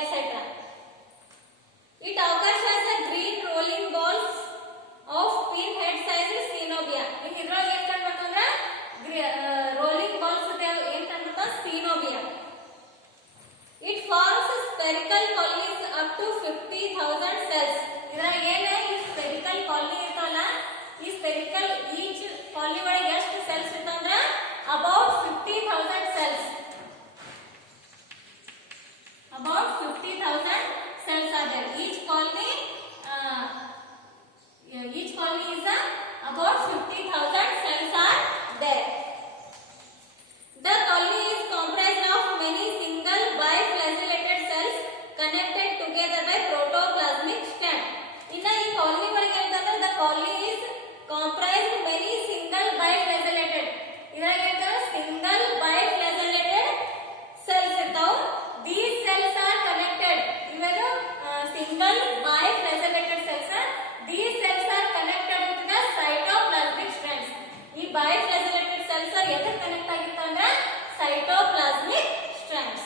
etc. It occurs as a green rolling balls of pinhead sized synovium. In idralage ಏನು ಕಂಡುಬರ್ತಂದ್ರೆ rolling balls ಏನು ಕಂಡುಬರ್ತಾವ synovium. It forms spherical colonies up to 50,000 cells. ಇದ್ರಾಗ ಏನು ಈ spherical colony ಇರ್ತಾವಲ್ಲ ಈ spherical each colony ಒಳಗೆ ಎಷ್ಟು cells ಇರ್ತಾವಂದ್ರೆ about 50,000 cells. About 50,000 cells are there. Each colony is about 50,000 cells are there. The colony is comprised of many single biflagellated cells connected together by protoplasmic stem. In a colony ಒಳಗೆ ಹೇಳ್ತಾರೆ the colony is comprised many single biflagellated. ಇದ್ರಾಗ ಹೇಳ್ತಾರೆ single biflagellated cells ಇರ್ತಾವ. These cells are connected. ಇವೆಲ್ಲ single biflagellated cells. These cells are connected with the cytoplasmic strands. ಈ biflagellated cells ಎದಕ್ಕೆ connect ಆಗಿರ್ತಾವ ಅಂದ್ರೆ cytoplasmic strands.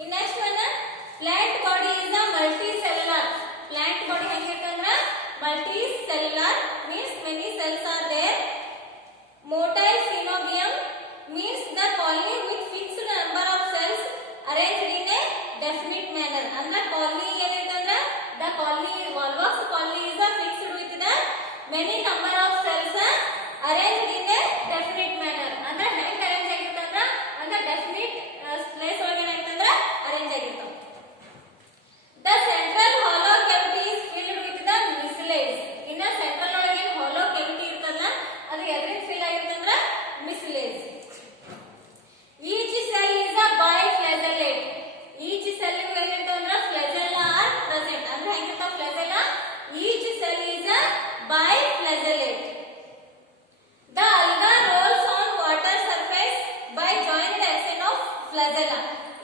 In next one, plant body is a multicellular. Plant body ಹೆಂಗಿರ್ತಂದ್ರೆ multicellular means many cells are there. Motile synovium means the colony with fixed number of cells arranged in a definite manner. ಅಂದ್ರೆ colony ಏನಂತಂದ್ರೆ the colony Volvox colony is a fixed with the many number of cells arranged in a definite manner. ಅಂದ್ರೆ ಹೆಂಗೆ arrange ಆಗಿರ್ತಂದ್ರೆ ಅಂದ್ರೆ definite place ಒಳಗೆ ಏನಾಗ್ತಂದ್ರೆ arrange ಆಗಿರ್ತಾವ. The central hollow cavity is filled with the mucilage. ಇನ್ನ central ಒಳಗೆ hollow cavity ಇರ್ತದಲ್ಲ ಅದು ಎದರಿಂದ ಫಿಲ್ ಆಗಿರ್ತಂದ್ರೆ mucilage. Each cell is a biflagellate. Each cell ಏನಿರ್ತಾವಂದ್ರೆ flagella are present. ಅಂದ್ರೆ ಹೆಂಗಿರ್ತಾವ flagella? Each cell is a biflagellate. The alga rolls on water surface by joint action of flagella.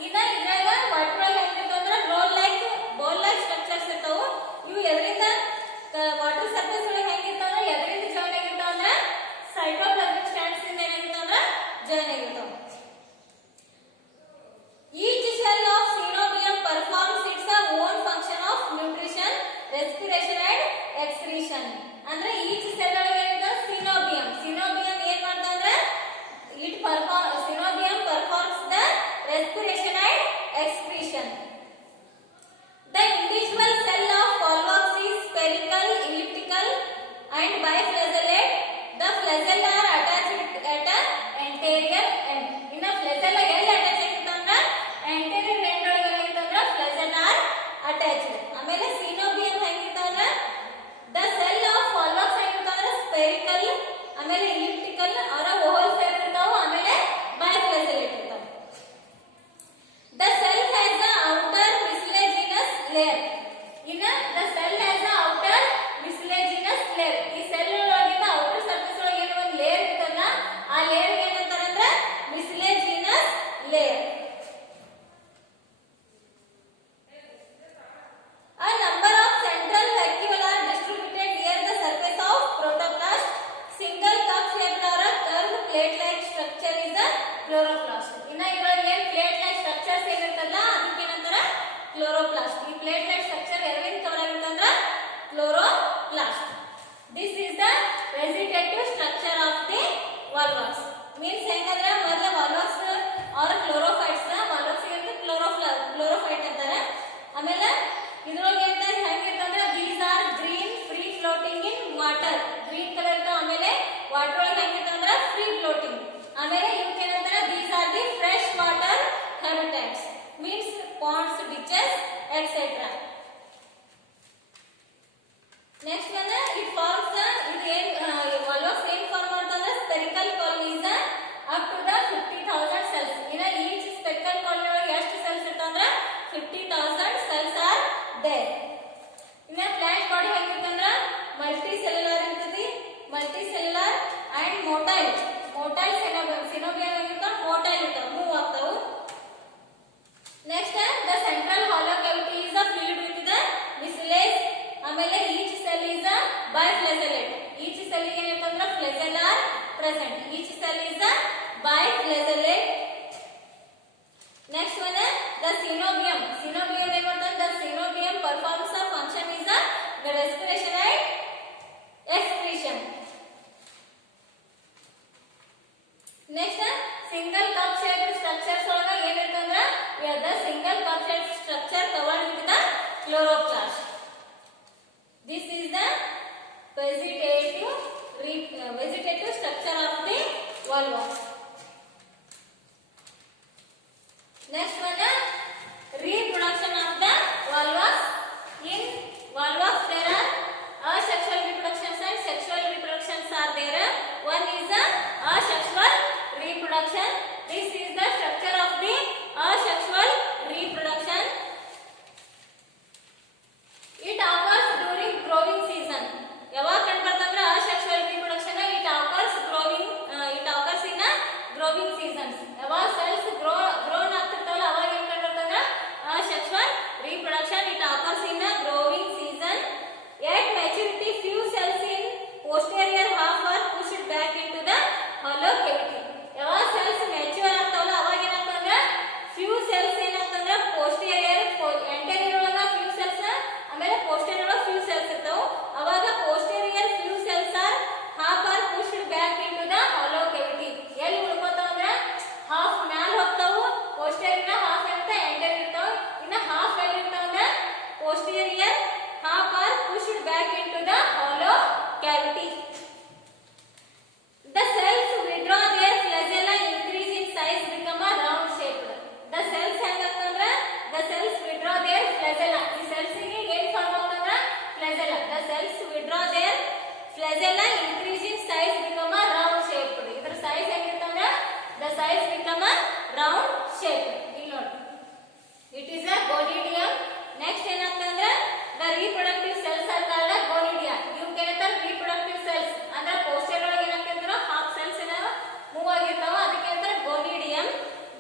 ಇನ್ನ ಇದ್ರಾಗ water ಒಳಗೆ ಹೆಂಗಿರ್ತಾವಂದ್ರೆ roll like ball like structures ಇರ್ತಾವು. ಇವು ಎದರಿಂದ water surface ಒಳಗೆ ಹೆಂಗಿರ್ತಾವಂದ್ರೆ ಎದರಿಂದ ಜಾಯಿನ್ ಆಗಿರ್ತಾವಂದ್ರೆ ಸೈಟೋಪ್ಲಾಸ್ಮಿಕ್ ಸ್ಟ್ಯಾಂಡ್ಸ್ ಇಂದ ಏನಾಗಿರ್ತಾವಂದ್ರೆ ಜಾಯಿನ್ ಆಗಿರ್ತಾವ. Each cell of synovium performs its own function of nutrition, respiration and excretion. ಅಂದ್ರೆ each cell ಒಳಗೆ ಏನಿದೆ synovium. Synovium ಏನು ಮಾಡ್ತಂದ್ರೆ synovium performs the respiration and excretion. The individual cell of Volvox is spherical, elliptical and biflagellate. The flagella are attached at a anterior end. In a flagella ಎಲ್ಲಿ attach ಆಗಿರ್ತಂದ್ರೆ anterior end ಒಳಗೆ ಏನಾಗಿರ್ತಂದ್ರೆ flagella are attached. ಆಮೇಲೆ synovium ಹೆಂಗಿರ್ತಂದ್ರೆ the cell of Volvox ಹೆಂಗಿರ್ತಂದ್ರೆ spherical ಆಮೇಲೆ elliptical ಅವರ oval shape ಇರ್ತಾವ ಆಮೇಲೆ biflagellate ಇರ್ತಾವ. The cell has the outer mucilaginous layer. In the cell has the outer mucilaginous layer. ಈ cell ಒಳಗಿನ outer surface ಒಳಗೆ ಏನೋ ಒಂದು ಲೇಯರ್ ಇರ್ತಲ್ಲ ಆ ಲೇಯರ್ ಏನಂತಾರೆ ಅಂದ್ರೆ mucilaginous layer. A number of central vacuoles are distributed near the surface of protoplast. Single cup-shaped or a curved plate-like structure is a chloroplast. ಇನ್ನ ಇದ್ರಲ್ಲಿ ಏನು plate-like structures ಏನಿರ್ತಲ್ಲ ಅದಕ್ಕೆ ಏನಂತಾರೆ chloroplast. ಈ plate-like structure ಎದರಿಂದ ಕವರ್ ಆಗಿರ್ತಂದ್ರೆ chloroplast. This is the vegetative structure of the Volvox. Means ಹೆಂಗಂದ್ರೆ ಮೊದಲ Volvox or chlorophytes Volvox ಗೆ chlorophyte ಅಂತಾರೆ. ಆಮೇಲೆ ಇದ್ರೊಳಗೆ ಏನಂತಾರೆ ಹೆಂಗಿರ್ತಂದ್ರೆ these are green free floating in water. Green colour ಇರ್ತಾವ ಆಮೇಲೆ ವಾಟರ್ ಒಳಗೆ ಹೆಂಗಿರ್ತಂದ್ರೆ ಫ್ರೀ ಫ್ಲೋಟಿಂಗ್. ಆಮೇಲೆ ಇವಕ್ಕೆ ಏನಂತಾರೆ these are the fresh water habitats. Means ponds, ditches, etc. Next one it forms ಇದು ಏನು Volvox ಏನು form ಮಾಡ್ತಂದ್ರೆ spherical colonies up to the 50,000 cells. ಇನ್ನ each spherical colony ಒಳಗೆ ಎಷ್ಟು cells ಇರ್ತಾವಂದ್ರೆ 50,000 cells are there. ಇನ್ನ plant body ಹೆಂಗಿರ್ತಂದ್ರೆ multicellular ಇರ್ತದೆ. Multicellular and motile. Motile synovium ಹೆಂಗಿರ್ತಾವ motile ಇರ್ತಾವ move ಆಗ್ತಾವು. Next the central hollow cavity is filled with the mucilage. ಆಮೇಲೆ each cell is biflagellate. Each cell ಗೆ ಏನಂತಂದ್ರೆ flagella are present. Each cell is biflagellate. Next one the the single compact structure covered with the chloroplast. This is the vegetative structure of the volvox. Next one, reproduction of the volvox. In volvox there are asexual reproductions and sexual reproductions are there. One is the asexual reproduction. This is the structure of the asexual reproduction. It occurs during growing season. ಯಾವಾಗ ಕಂಡುಬರ್ತಂದ್ರೆ asexual reproduction it occurs in a growing seasons. ಯಾವಾಗ cells grown ಆಗ್ತಿರ್ತಾವಲ್ಲ ಅವಾಗ ಏನು ಕಂಡುಬರ್ತಂದ್ರೆ asexual reproduction it occurs in a growing season. At maturity few cells in posterior half are pushed back into the hollow cavity. ಯಾವಾಗ cells mature ಆಗ್ತಾವಲ್ಲ ಅವಾಗ ಏನಾಗ್ತಂದ್ರೆ few cells ಏನಾಗ್ತಂದ್ರೆ posterior anterior ಒಳಗ few cells ಆಮೇಲೆ posterior ಒಳಗ few cells ಇರ್ತಾವ. ಅವಾಗ posterior few cells are half are pushed back into the hollow cavity. ಎಲ್ಲಿ ಉಳ್ಕೋತಾವ ಅಂದ್ರೆ half ಮ್ಯಾಲ ಹೋಗ್ತಾವು, posterior half ಅಂತ anterior ಇರ್ತಾವ. ಇನ್ನ half ಎಲ್ಲಿ ಇರ್ತಾವ ಅಂದ್ರೆ posterior half are pushed back into the hollow cavity. The cells withdraw their flagella, increase in size, become a round shaped. The cells ಹೆಂಗಾಗ್ತಂದ್ರೆ the cells withdraw their flagella. ಈ cells ಗೆ ಏನು form ಆಗ್ತಂದ್ರೆ flagella. The cells withdraw their flagella, increase in size, become a round shaped. ಇದರ size ಹೆಂಗಿರ್ತಂದ್ರೆ the size become a round shaped. ಇಲ್ಲಿ ನೋಡಿ, it is a gonidium. Next ಏನಾಗ್ತಂದ್ರೆ the reproductive cells are called a gonidia. ಇವಕ್ಕೇನಂತಾರೆ reproductive cells ಅಂದ್ರೆ posterior ಒಳಗೆ ಏನಾಗ್ತಂದ್ರೆ half cells move ಆಗಿರ್ತಾವ, ಅದಕ್ಕೆ ಅಂತಾರೆ gonidium.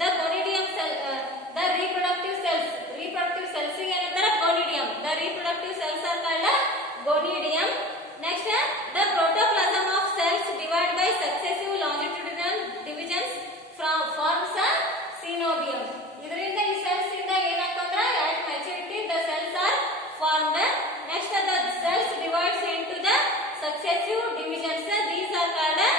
The gonidium cell, the reproductive cells ಗೆ ಏನಂತಾರೆ gonidium. The reproductive cells are called a gonidium. Next, the protoplasm of cells divided by successive longitudinal divisions forms a synovium. ಇದರಿಂದ ಈ cells ಇಂದ ಏನಾಗ್ತಂದ್ರೆ at maturity the cells are formed. Next, the cells divides into the successive divisions. These are called a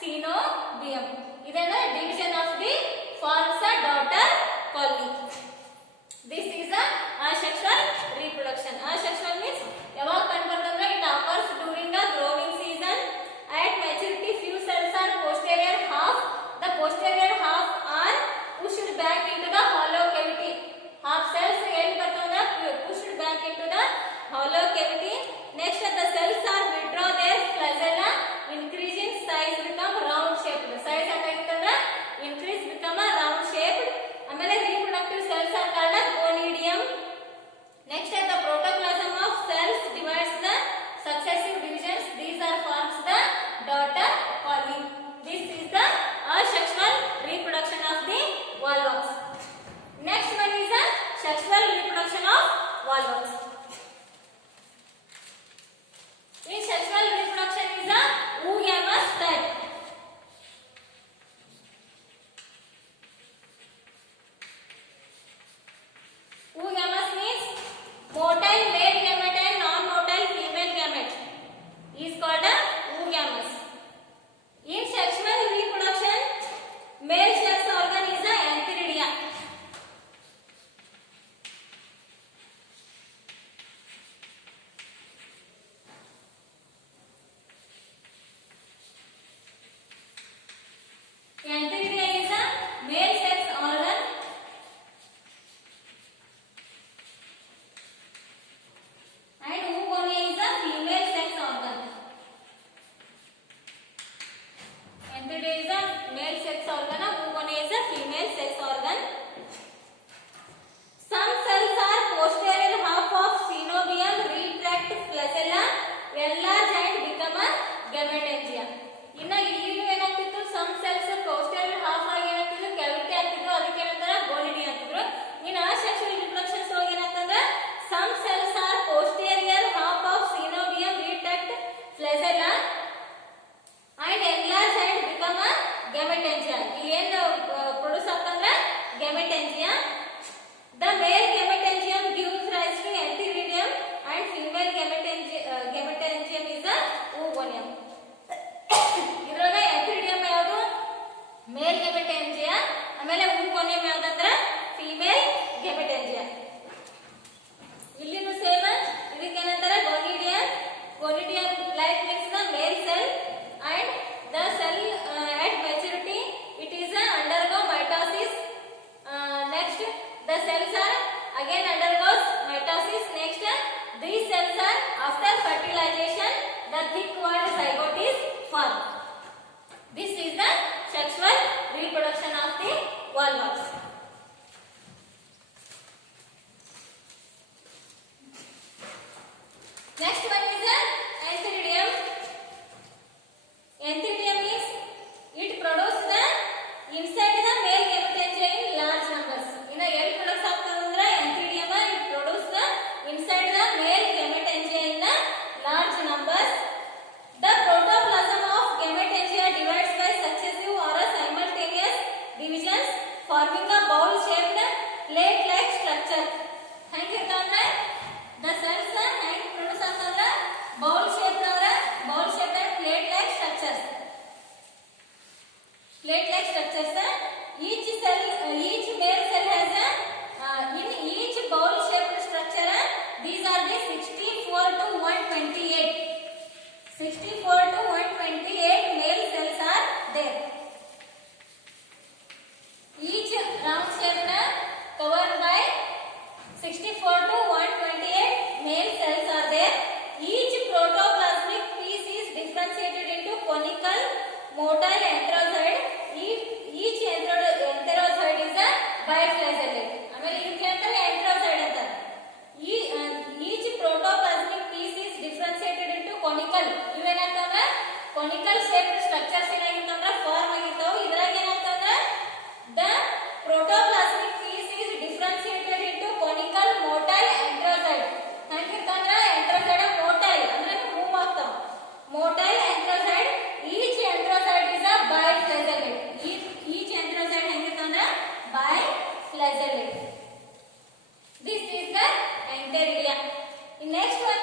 synovium. ಇದನ್ನ division of the forms a daughter colony. This is a asexual reproduction. Asexual means ಯಾವಾಗ ಕಂಡುಬರ್ತಂದ್ರೆ it occurs during the growing season. At maturity few cells are posterior half. The posterior half are pushed back into the hollow cavity. Half cells ಏನು ಬರ್ತಂದ್ರೆ pushed back into the hollow cavity. Next, the cells are withdraw their flagella, increase in size, become round shaped. Size ಏನಾಗಿರ್ತಂದ್ರೆ increase become a round shaped. ಆಮೇಲೆ reproductive cells are called a gonidium. Next, the protoplasm of cells divides the successive divisions. These are forms the daughter colony. This is the asexual reproduction of the volvox. Next one is the sexual reproduction of volvox. In sexual reproduction is a oogamous type. Oogamous means motile male gamete and non-motile female gamete is called a oogamous. In sexual reproduction, male sex organ is a antheridia. Antheridia is a male sex organ. And oogonia is a female sex organ. Antheridia is a male sex organ. Oogonia is a female sex organ. Some cells are posterior half of synovium, retract flagella, enlarge and become a gametangia. ಇನ್ನ ಇಲ್ಲಿನೂ ಏನಾಗ್ತಿತ್ತು, some cells posterior half ಆಗಿ ಏನಾಗ್ತಿದ್ರು cavity ಆಗ್ತಿದ್ರು, ಅದಕ್ಕೆ ಏನಂತಾರೆ ಗೋನಿಡಿ ಅಂತಿದ್ರು. ಇನ್ನ asexual reproduction ಒಳಗೆ ಏನಾಗ್ತಂದ್ರೆ some cells are posterior half of synovium, retract flagella and enlarge and become a gametangia. ಇಲ್ಲಿ ಏನು produce ಆಗ್ತಂದ್ರೆ gametangia. The male gametangium gives rise to antheridium and female gametangium is a oogonium. ಇದರೊಳಗ antheridium ಯಾವುದು male gametangia, ಆಮೇಲೆ oogonium ಯಾವ್ದಂದ್ರೆ female valves. Next one is the antheridium. Antheridium means it produces the inside the male gametangea in large numbers. In a L products ಆಗ್ತದಂದ್ರೆ antheridium it produces the inside the male gametangea in the large numbers. The protoplasm of gametangea divides by successive or simultaneous divisions, forming a bowl-shaped plate-like structure. ಹೆಂಗಿರ್ತಂದ್ರೆ the cells ಹೆಂಗ್ produce ಆಗ್ತಂದ್ರೆ bowl-shaped and plate-like structures. Plate-like structures. Each male cell has in each bowl-shaped structure. These are the 64 to 128. 64 to 128 male cells are there. Each round shaped covered by 64 to 128 male cells are there. Each protoplasmic piece is differentiated into conical, motile, enterozoid. Each enterozoid is a biflagellate. ಆಮೇಲೆ ಇದಕ್ಕೆ ಅಂತಾರೆ enterozoid ಅಂತಾರೆ. Each protoplasmic piece is differentiated into conical. ಇವೇನಾಗ್ತಂದ್ರೆ conical shaped structures ಏನಾಗಿರ್ತಂದ್ರೆ form ಆಗಿರ್ತಾವ. ಇದ್ರಾಗ ಏನಾಗ್ತಂದ್ರೆ the protoplasmic piece is differentiated into conical, motile, enterozoid. ಹೆಂಗಿರ್ತಂದ್ರೆ enterozoid motile ಅಂದ್ರೆ ಮೂವ್ ಆಗ್ತಾವ. Motile, enterozoid. Each enterozoid is a biflagellate. Each enterozoid ಹೆಂಗಿರ್ತಂದ್ರೆ biflagellate. This is the antheridia. The next one